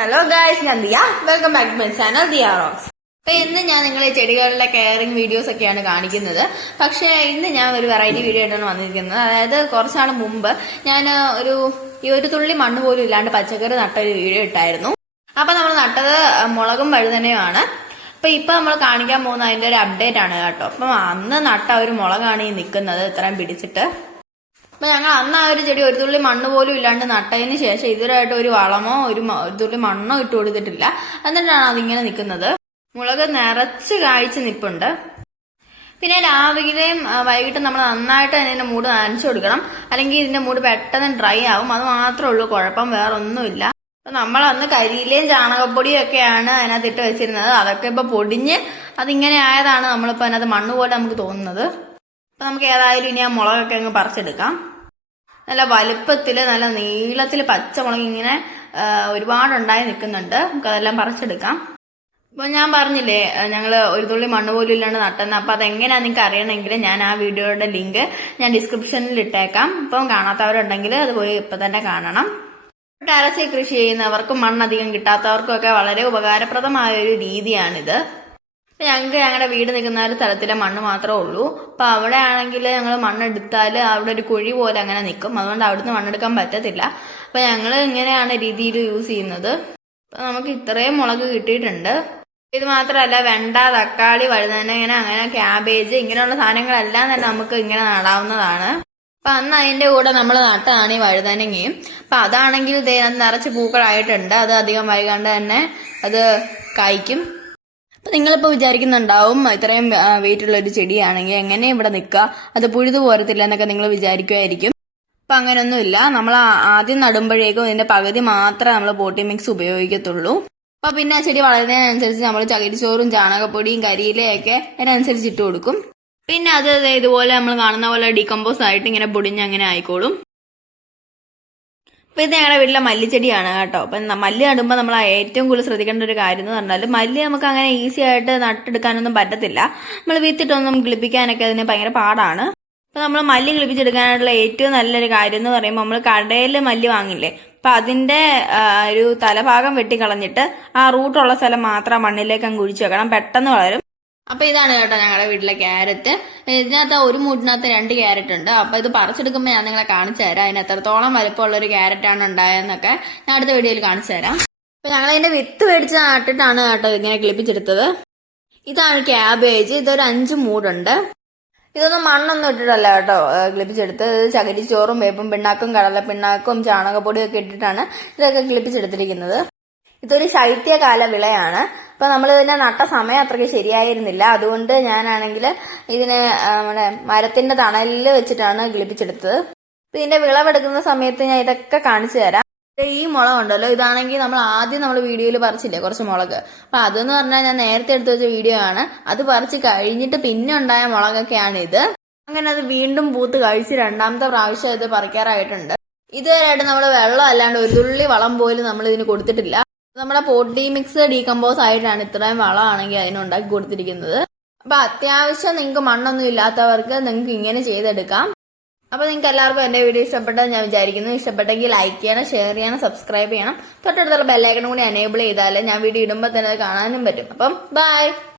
Hello guys ഞാൻ Diya. Welcome back to my channel Diya rocks അപ്പൊ ഇന്ന് ഞാൻ നിങ്ങളെ ചെടികളുടെ കെയറിംഗ് വീഡിയോസ് ഒക്കെയാണ് കാണിക്കുന്നത്. പക്ഷേ ഇന്ന് ഞാൻ ഒരു വെറൈറ്റി വീഡിയോ ആയിട്ടാണ് വന്നിരിക്കുന്നത്. അതായത് കുറച്ചാൾ മുമ്പ് ഞാൻ ഒരു ഈ ഒരു തുള്ളി മണ്ണ് പോലും ഇല്ലാണ്ട് പച്ചക്കറി നട്ട ഒരു വീഡിയോ ഇട്ടായിരുന്നു. അപ്പൊ നമ്മൾ നട്ടത് മുളകും വഴുതനയുമാണ്. അപ്പൊ ഇപ്പൊ നമ്മൾ കാണിക്കാൻ പോകുന്ന അതിന്റെ ഒരു അപ്ഡേറ്റ് ആണ് കേട്ടോ. അപ്പം അന്ന് നട്ട ഒരു മുളകാണ് ഈ നിൽക്കുന്നത് ഇത്രയും പിടിച്ചിട്ട്. അപ്പൊ ഞങ്ങൾ അന്ന് ആ ഒരു ചെടി ഒരു തുള്ളി മണ്ണ് പോലും ഇല്ലാണ്ട് നട്ടതിന് ശേഷം ഇതുവരായിട്ട് ഒരു വളമോ ഒരു ഒരു തുള്ളി മണ്ണോ ഇട്ട് കൊടുത്തിട്ടില്ല. എന്നിട്ടാണ് അതിങ്ങനെ നിൽക്കുന്നത്. മുളക് നിറച്ച് കായ്ച്ച് നിപ്പുണ്ട്. പിന്നെ രാവിലെയും വൈകിട്ടും നമ്മൾ നന്നായിട്ട് അതിന്റെ മൂട് നനച്ചു കൊടുക്കണം. അല്ലെങ്കിൽ ഇതിന്റെ മൂട് പെട്ടെന്ന് ഡ്രൈ ആവും. അത് മാത്രമേ ഉള്ളൂ. കുഴപ്പം വേറെ ഒന്നുമില്ല അപ്പൊ നമ്മൾ അന്ന് കരിയിലെയും ചാണകപ്പൊടിയും ഒക്കെയാണ് അതിനകത്ത് ഇട്ട് വെച്ചിരുന്നത്. അതൊക്കെ ഇപ്പൊ പൊടിഞ്ഞ് അതിങ്ങനെ ആയതാണ് നമ്മളിപ്പോ അതിനകത്ത് മണ്ണ് പോലെ നമുക്ക് തോന്നുന്നത്. അപ്പൊ നമുക്ക് ഏതായാലും ഇനി ആ മുളകൊക്കെ അങ്ങ് പറിച്ചെടുക്കാം. നല്ല വലുപ്പത്തിൽ നല്ല നീളത്തിൽ പച്ചമുളക് ഇങ്ങനെ ഒരുപാട് ഉണ്ടായി നിൽക്കുന്നുണ്ട്. നമുക്ക് അതെല്ലാം പറിച്ചെടുക്കാം. അപ്പൊ ഞാൻ പറഞ്ഞില്ലേ ഞങ്ങൾ ഒരു തുള്ളി മണ്ണ് പോലും ഇല്ലാണ്ട് നട്ടെന്ന് അപ്പൊ അതെങ്ങനെയാ നിങ്ങൾക്ക് അറിയണമെങ്കിൽ ഞാൻ ആ വീഡിയോയുടെ ലിങ്ക് ഞാൻ ഡിസ്ക്രിപ്ഷനിൽ ഇട്ടേക്കാം. ഇപ്പം കാണാത്തവരുണ്ടെങ്കിൽ അത് പോയി ഇപ്പൊ തന്നെ കാണണം. ടെറസിൽ കൃഷി ചെയ്യുന്നവർക്കും മണ്ണധികം കിട്ടാത്തവർക്കും ഒക്കെ വളരെ ഉപകാരപ്രദമായ ഒരു രീതിയാണിത്. ഇപ്പൊ ഞങ്ങൾക്ക് ഞങ്ങളുടെ വീട് നിൽക്കുന്ന ഒരു സ്ഥലത്തിലെ മണ്ണ് മാത്രമേ ഉള്ളൂ. അപ്പൊ അവിടെ ആണെങ്കിൽ ഞങ്ങൾ മണ്ണെടുത്താൽ അവിടെ ഒരു കുഴി പോലെ അങ്ങനെ നിൽക്കും അതുകൊണ്ട് അവിടുന്ന് മണ്ണെടുക്കാൻ പറ്റത്തില്ല. അപ്പൊ ഞങ്ങൾ ഇങ്ങനെയാണ് രീതിയിൽ യൂസ് ചെയ്യുന്നത്. അപ്പൊ നമുക്ക് ഇത്രയും മുളക് കിട്ടിയിട്ടുണ്ട്. ഇത് മാത്രമല്ല വെണ്ട തക്കാളി വഴുതന ഇങ്ങനെ അങ്ങനെ ക്യാബേജ് ഇങ്ങനെയുള്ള സാധനങ്ങളെല്ലാം തന്നെ നമുക്ക് ഇങ്ങനെ നടാവുന്നതാണ്. അപ്പൊ അന്ന് അതിന്റെ കൂടെ നമ്മൾ നട്ടതാണ് ഈ വഴുതനങ്ങയും. അപ്പൊ അതാണെങ്കിൽ നിറച്ച് പൂക്കളായിട്ടുണ്ട്. അത് അധികം വൈകാണ്ട് തന്നെ അത് കായ്ക്കും. അപ്പൊ നിങ്ങളിപ്പോ വിചാരിക്കുന്നുണ്ടാവും ഇത്രയും വെയിറ്റ് ഉള്ള ഒരു ചെടിയാണെങ്കിൽ എങ്ങനെ ഇവിടെ നിൽക്കുക? അത് പുഴുതു പോരത്തില്ല എന്നൊക്കെ നിങ്ങൾ വിചാരിക്കുമായിരിക്കും അപ്പൊ അങ്ങനെയൊന്നുമില്ല നമ്മൾ ആദ്യം നടുമ്പോഴേക്കും ഇതിന്റെ പകുതി മാത്രമേ നമ്മൾ പോട്ടി മിക്സ് ഉപയോഗിക്കത്തുള്ളൂ. അപ്പൊ പിന്നെ ആ ചെടി വളരുന്നതിനനുസരിച്ച് നമ്മൾ ചകിരിച്ചോറും ചാണകപ്പൊടിയും കരിയിലയൊക്കെ അതിനനുസരിച്ച് ഇട്ട് കൊടുക്കും. പിന്നെ അത് ഇതുപോലെ നമ്മൾ കാണുന്ന പോലെ ഡീകമ്പോസ് ആയിട്ട് ഇങ്ങനെ പൊടിഞ്ഞ് അങ്ങനെ ആയിക്കോളും. അപ്പൊ ഇത് ഞങ്ങളുടെ വീട്ടിലെ മല്ലിച്ചെടിയാണ് കേട്ടോ. അപ്പൊ മല്ലി നടുമ്പോൾ നമ്മൾ ഏറ്റവും കൂടുതൽ ശ്രദ്ധിക്കേണ്ട ഒരു കാര്യം എന്ന് പറഞ്ഞാൽ മല്ലി നമുക്ക് അങ്ങനെ ഈസി ആയിട്ട് നട്ടെടുക്കാനൊന്നും പറ്റത്തില്ല. നമ്മൾ വിത്തിട്ടൊന്നും കിളിപ്പിക്കാനൊക്കെ അതിന് ഭയങ്കര പാടാണ്. അപ്പൊ നമ്മൾ മല്ലി കിളിപ്പിച്ചെടുക്കാനായിട്ടുള്ള ഏറ്റവും നല്ലൊരു കാര്യം എന്ന് പറയുമ്പോൾ നമ്മൾ കടയിൽ മല്ലി വാങ്ങില്ലേ? അപ്പൊ അതിന്റെ ഒരു തലഭാഗം വെട്ടിക്കളഞ്ഞിട്ട് ആ റൂട്ടുള്ള സ്ഥലം മാത്രം മണ്ണിലേക്ക് അങ്ങ് കുഴിച്ചു വെക്കണം. പെട്ടെന്ന് വളരും. അപ്പൊ ഇതാണ് കേട്ടോ ഞങ്ങളുടെ വീട്ടിലെ ക്യാരറ്റ്. ഇതിനകത്ത് ഒരു മൂട്ടിനകത്ത് രണ്ട് ക്യാരറ്റ് ഉണ്ട്. അപ്പൊ ഇത് പറിച്ചെടുക്കുമ്പോൾ ഞാൻ നിങ്ങളെ കാണിച്ചു തരാം. അതിന് എത്രത്തോളം വലുപ്പമുള്ള ഒരു ക്യാരറ്റാണ് ഉണ്ടായതെന്നൊക്കെ ഞാൻ അടുത്ത വീഡിയോയിൽ കാണിച്ചു തരാം. അപ്പൊ ഞങ്ങൾ അതിന്റെ വിത്ത് മേടിച്ച് നട്ടിട്ടാണ് കേട്ടോ ഇങ്ങനെ കിളിപ്പിച്ചെടുത്തത്. ഇതാണ് ക്യാബേജ്. ഇതൊരു അഞ്ച് മൂടുണ്ട്. ഇതൊന്നും മണ്ണൊന്നും ഇട്ടിട്ടല്ല കേട്ടോ കിളിപ്പിച്ചെടുത്ത് ചകിരിച്ചോറും വേപ്പും പിണ്ണാക്കും കടലപ്പിണ്ണാക്കും പിണ്ണാക്കും ചാണകപ്പൊടിയൊക്കെ ഇട്ടിട്ടാണ് ഇതൊക്കെ കിളിപ്പിച്ചെടുത്തിരിക്കുന്നത്. ഇതൊരു ശൈത്യകാല വിളയാണ്. അപ്പൊ നമ്മൾ ഇതിനെ നട്ട സമയം അത്രയ്ക്ക് ശരിയായിരുന്നില്ല. അതുകൊണ്ട് ഞാനാണെങ്കിൽ ഇതിനെ നമ്മുടെ മരത്തിന്റെ തണലിൽ വെച്ചിട്ടാണ് കിളിപ്പിച്ചെടുത്തത്. ഇതിന്റെ വിളവെടുക്കുന്ന സമയത്ത് ഞാൻ ഇതൊക്കെ കാണിച്ചു തരാം. ഈ മുളക് ഉണ്ടല്ലോ. ഇതാണെങ്കിൽ നമ്മൾ ആദ്യം നമ്മൾ വീഡിയോയിൽ പറിച്ചില്ലേ കുറച്ച് മുളക്. അപ്പൊ അതെന്ന് പറഞ്ഞാൽ ഞാൻ നേരത്തെ എടുത്തു വെച്ച വീഡിയോ ആണ്. അത് പറിച്ച് കഴിഞ്ഞിട്ട് പിന്നെ ഉണ്ടായ മുളകൊക്കെയാണ് ഇത് അങ്ങനെ അത് വീണ്ടും പൂത്ത് കഴിച്ച് രണ്ടാമത്തെ പ്രാവശ്യം ഇത് പറിക്കാറായിട്ടുണ്ട്. ഇതുവരെയായിട്ട് നമ്മൾ വെള്ളം അല്ലാണ്ട് ഒരു തുള്ളി വളം പോലും നമ്മൾ ഇതിന് കൊടുത്തിട്ടില്ല. നമ്മുടെ പോട്ടി മിക്സ് ഡീകമ്പോസ് ആയിട്ടാണ് ഇത്രയും വളമാണെങ്കിൽ അതിനുണ്ടാക്കി കൊടുത്തിരിക്കുന്നത്. അപ്പൊ അത്യാവശ്യം നിങ്ങൾക്ക് മണ്ണൊന്നും ഇല്ലാത്തവർക്ക് നിങ്ങൾക്ക് ഇങ്ങനെ ചെയ്തെടുക്കാം. അപ്പൊ നിങ്ങൾക്ക് എല്ലാവർക്കും എന്റെ വീഡിയോ ഇഷ്ടപ്പെട്ടെന്ന് ഞാൻ വിചാരിക്കുന്നു. ഇഷ്ടപ്പെട്ടെങ്കിൽ ലൈക്ക് ചെയ്യണം ഷെയർ ചെയ്യണം സബ്സ്ക്രൈബ് ചെയ്യണം. തൊട്ടടുത്തുള്ള ബെല്ലൈക്കണും കൂടി എനേബിൾ ചെയ്താലേ ഞാൻ വീഡിയോ ഇടുമ്പോൾ തന്നെ കാണാനും പറ്റും. അപ്പം ബൈ